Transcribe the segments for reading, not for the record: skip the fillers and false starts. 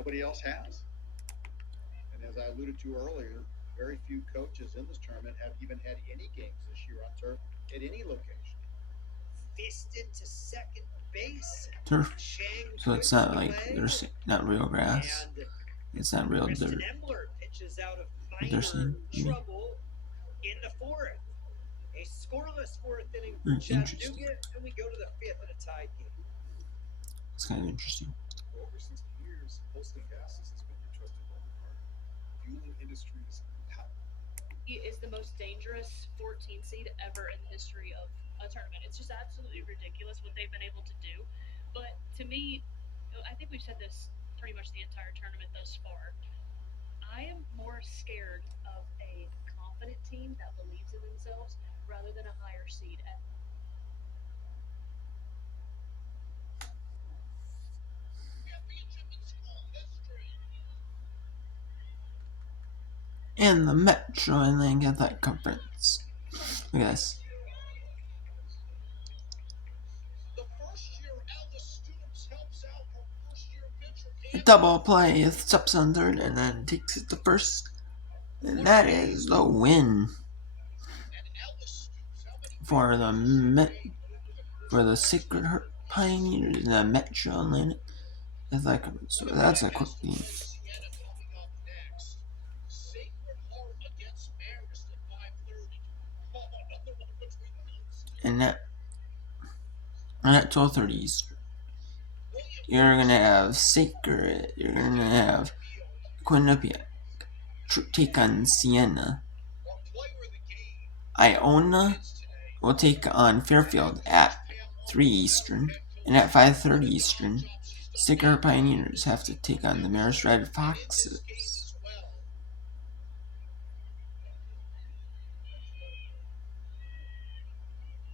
nobody else has. And as I alluded to earlier, very few coaches in this tournament have even had any games this year on turf at any location. Fisted to second base. Turf. So it's not like there's not real grass. It's not real dirt. Pitches out of They're saying, trouble in the fourth. A scoreless fourth inning for Chattanooga, and we go to the fifth in a tied game. It's kind of interesting. For over 60 years, Holston Gases has been your trusted local partner, fueling industries. He is the most dangerous 14 seed ever in the history of a tournament. It's just absolutely ridiculous what they've been able to do. But to me, I think we've said this pretty much the entire tournament thus far. I am more scared of a confident team that believes in themselves rather than a higher seed. And the Metro Atlantic Athletic Conference. Look at this. A double play, it steps on third and then takes it to first. And that is the win for the Sacred Heart Pioneers in the Metro Atlantic Athletic Conference. So that's a quick game. And at 12:30 Eastern, you're gonna have Sacred. You're gonna have Quinnipiac take on Siena. Iona will take on Fairfield at 3 Eastern, and at 5:30 Eastern, Sacred Pioneers have to take on the Marist Red Foxes.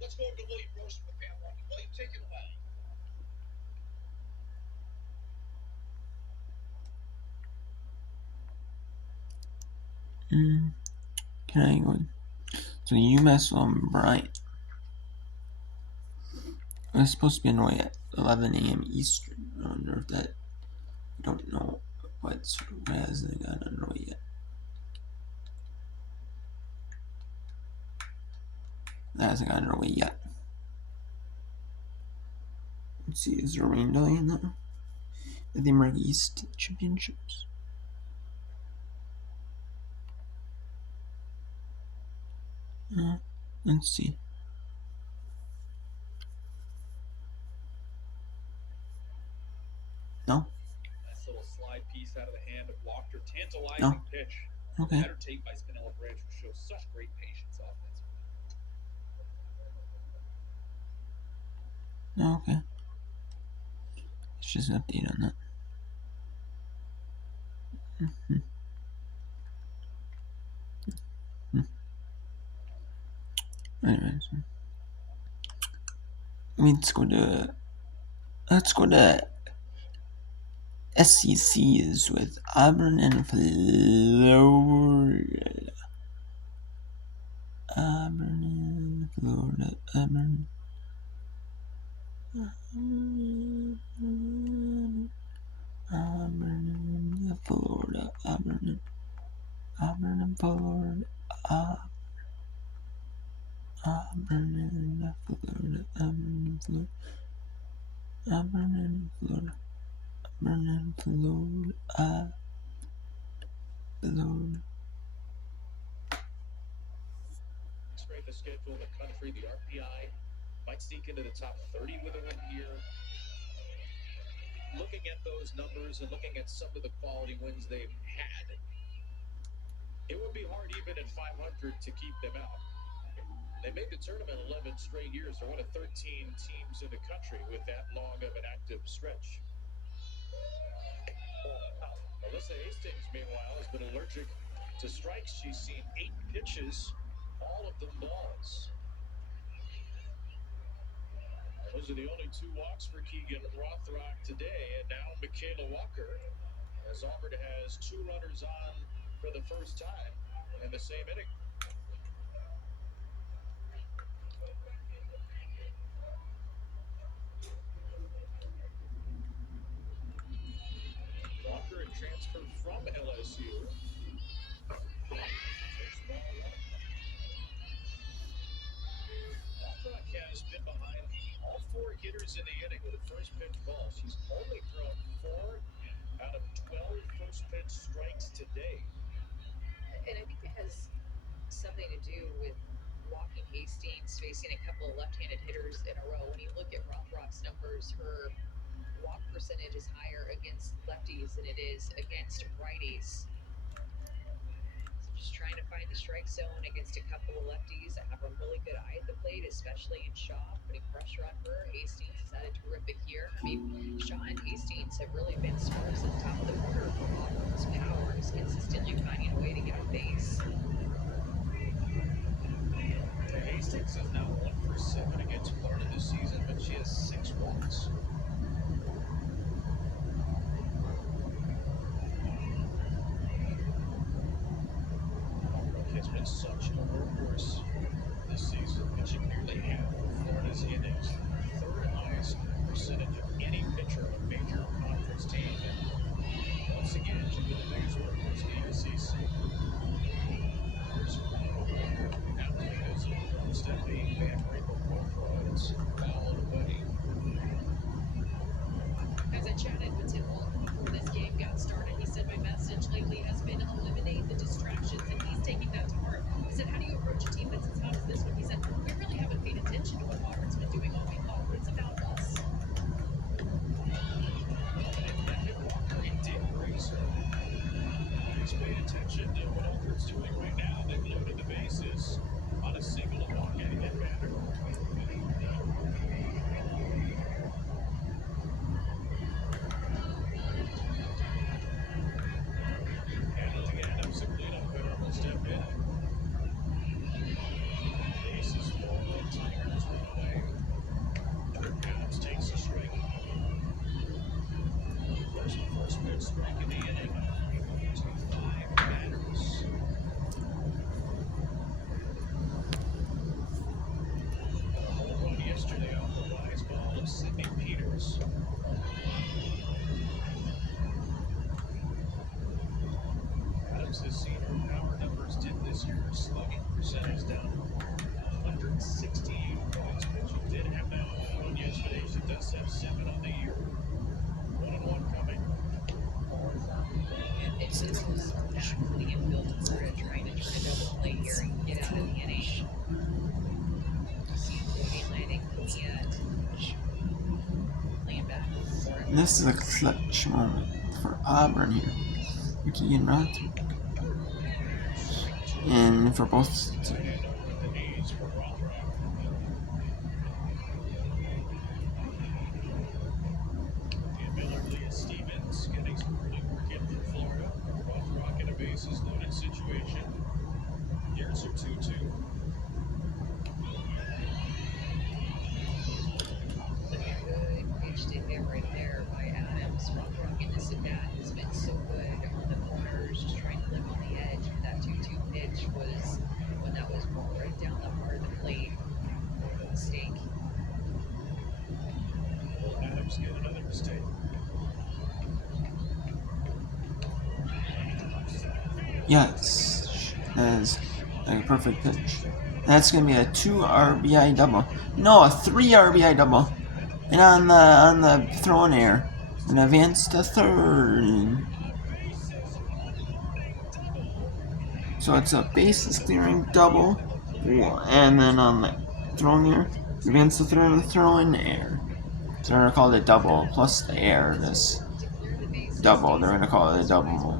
Let's go over to William Rose from the panel. William, take it away. Can I go? So UMass Bryant. It's supposed to be underway at 11 a.m. Eastern. I wonder if that. I don't know what hasn't got underway yet. That hasn't got underway yet. Let's see, is there a rain delay in that? At the American East Championships. Let's see. No. Nice little slide piece out of the hand of Walker. Tantalizing No. pitch. Okay. Better tape by Spinella Branch, who shows such great patience offensively. No, okay. It's just an update on that. Anyways. Let's go to SECs with Auburn and Florida. Auburn and Florida. Auburn and Florida. Auburn and Florida. Auburn and Florida. Auburn and Florida. Auburn and Florida. Auburn and Florida. Florida. Scrape the schedule in the country. The RPI might sneak into the top 30 with a win here. Looking at those numbers and looking at some of the quality wins they've had, it would be hard even at 500 to keep them out. They made the tournament 11 straight years. They're one of 13 teams in the country with that long of an active stretch. Alyssa Hastings, meanwhile, has been allergic to strikes. She's seen 8 pitches, all of them balls. Those are the only 2 walks for Keegan Rothrock today. And now Michaela Walker, as Auburn has 2 runners on for the first time in the same inning. Walker transfer from LSU. First ball up. Rock has been behind all four hitters in the inning with a first pitch ball. She's only thrown 4 out of 12 first pitch strikes today. And I think that has something to do with Walking Hastings facing a couple of left-handed hitters in a row. When you look at Rothrock's numbers, her walk percentage is higher against lefties than it is against righties. So just trying to find the strike zone against a couple of lefties that have a really good eye at the plate, especially in Shaw, putting pressure on her. Hastings has had a terrific year. I mean, Shaw and Hastings have really been sparks at the top of the order for Auburn's power, just consistently finding a way to get on base. Hastings is now 1 for 7 against Florida this season, but she has 6 walks. It's been such a workhorse this season, pitching nearly half of Florida's innings, third highest percentage of any pitcher on a major conference team. And once again, she's been the biggest workhorse in the ACC. Now goes from Stephanie Van Rico. It's fouled away. As I chatted with Tim Walton before this game got started, he said my message lately has been eliminate the distractions, and he's taking that to heart. He said, how do you approach a team that's as hot as this one? He said, we really haven't paid attention to what Auburn's been doing all week long. It's about us. He did raise her. He's paid attention to what Auburn's doing right now. They've loaded the bases on a single and walk in hit batter. Has seen her power numbers dip this year. Her slugging percentage down 168 points, but she did have that one yesterday. She does have 7 on the year. 1-1 coming. It's just back to the infield and sort of trying to turn a double play here and get out of the inning. See Cody landing laying back for him. This is a clutch moment for Auburn here. Ricky and Rothrock. And for both Stevens getting some early work in for Florida. Rothrock in a bases loaded situation. Here's her 2-2. Good pitch to hit right there by Adams. Rothrock in this at bat has been so good on the corners, just trying to live on the edge. That 2-2 pitch was one that was more right down the heart of the plate. Mistake. Adams get another mistake. yes, that is a perfect pitch. That's gonna be a 2 RBI double. No, a 3 RBI double. And on the throw in air, and advance to third. So it's a bases clearing double, and then on the throw in air, advance to third and throw in air. So they're gonna call it a double plus the air. This double, they're gonna call it a double.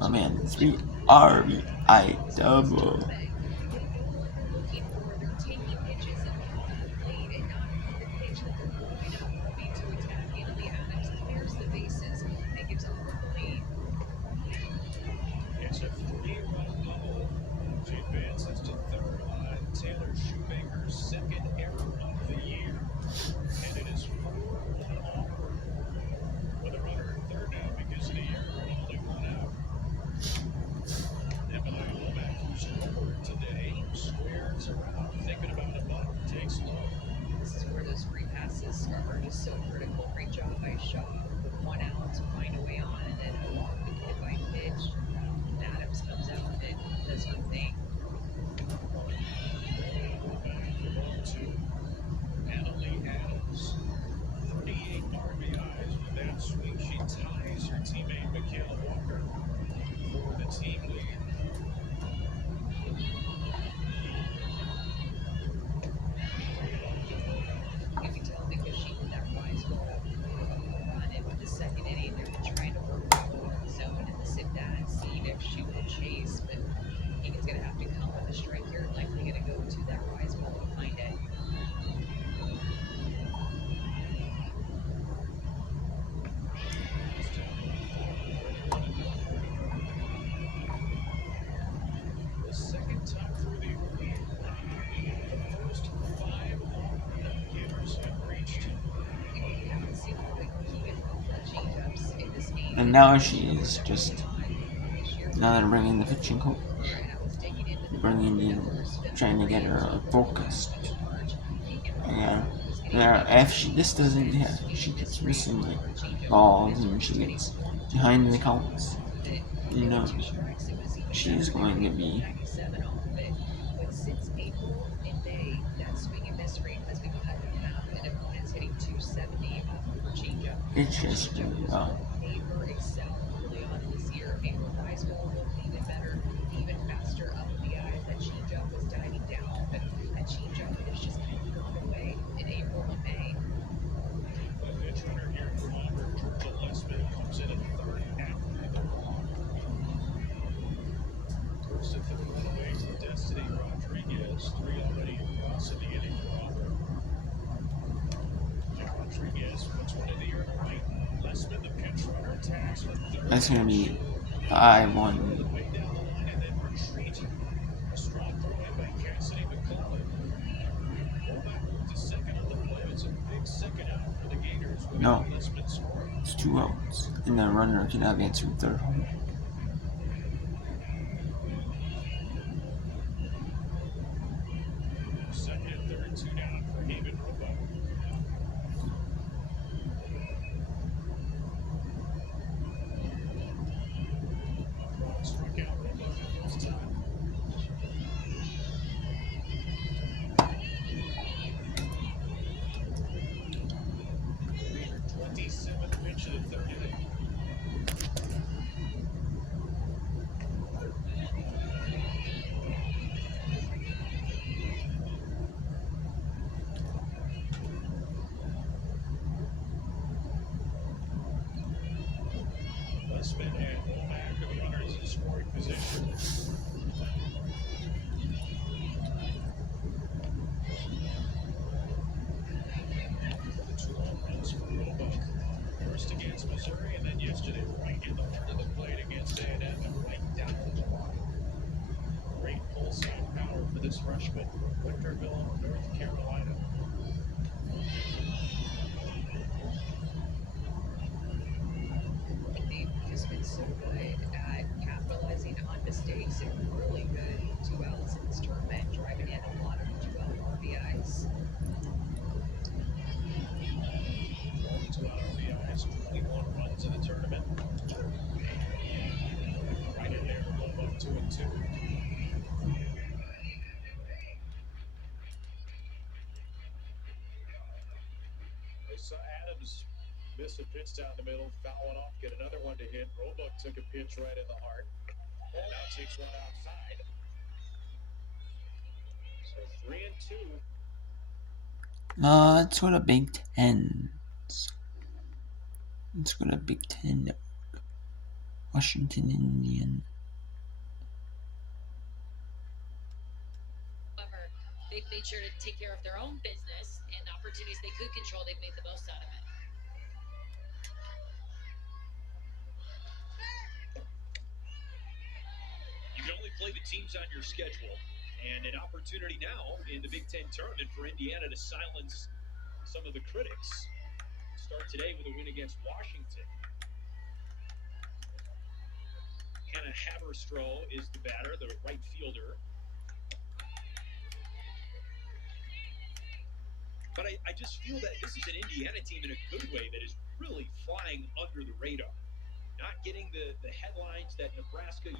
Oh man, 3 RBI double. It's a 3-run double. She advances to third on Taylor Shoemaker's second error of the year. And it is 4-1 Auburn. With a runner at third now because of the error and only 1 out. Emily Womack, who's forward. team lead. You can tell because she hit that rise ball with a home run in the second inning. They're trying to work the ball in the zone and the sit down and see if she will chase. But Keegan's going to have to come with a strike here, likely going to go to that rise ball to find it. The second time through the early inning. The first 5 hitters have reached. We haven't seen a lot of Keegan changeups in this game. And now she is just, now they're bringing the pitching coach, bringing in, trying to get her focused. And if this doesn't hit, she gets missing like balls and she gets behind the counts, you know, she's going to be. But since April and May, that swing and miss rate has been cut in half, and opponents hitting 270 off of her changeup. It's just Made her excel early on this year. Made her rise ball look even better, even faster up in the eye. That changeup was diving down, but that changeup has just kind of gone away in April and May. The pitch runner here from Auburn, Georgia Lessman, comes in at third after the walk. First at the away from Destiny Rodriguez. 3 already across in the inning for Auburn. Rodriguez puts one in the air to right. Lessman, the pinch runner, tags for third. That's gonna be 5-1. Way down the line and then retreat. A strong throw in by Cassidy McClellan. Fullback moved to second on the play. It's a big second out for the Gators. No. Lessman scoring. It's 2 outs, and the runner can advance from third home. Second and third, 2 down for Haven Roebuck. Struck out Roebuck the first time. 27th pitch of the third inning. Lessman and Womack are the runners in scoring position. The 2 home runs for Roebuck. First against Missouri, and then yesterday right in the heart of the plate against A&M and right down the block. Great pull-side power for this freshman from Winterville, North Carolina. They've just been so good at capitalizing on mistakes and really good 2 outs in this tournament, driving in a lot of 12 RBIs. 2 out RBIs, 21 runs in the tournament. Right in there, Roebuck 2-2. They saw Adams miss a pitch down the middle, foul one off, get another one to hit. Roebuck took a pitch right in the heart. Now takes one outside. So 3-2. Let's go to Big Ten. Let's go to Big Ten. Washington Indian. However, they've made sure to take care of their own business, and the opportunities they could control, they've made the most out of it. You can only play the teams on your schedule, and an opportunity now in the Big Ten tournament for Indiana to silence some of the critics. Start today with a win against Washington. Hannah Haberstroh is the batter, the right fielder. But I just feel that this is an Indiana team in a good way that is really flying under the radar. Not getting the headlines that Nebraska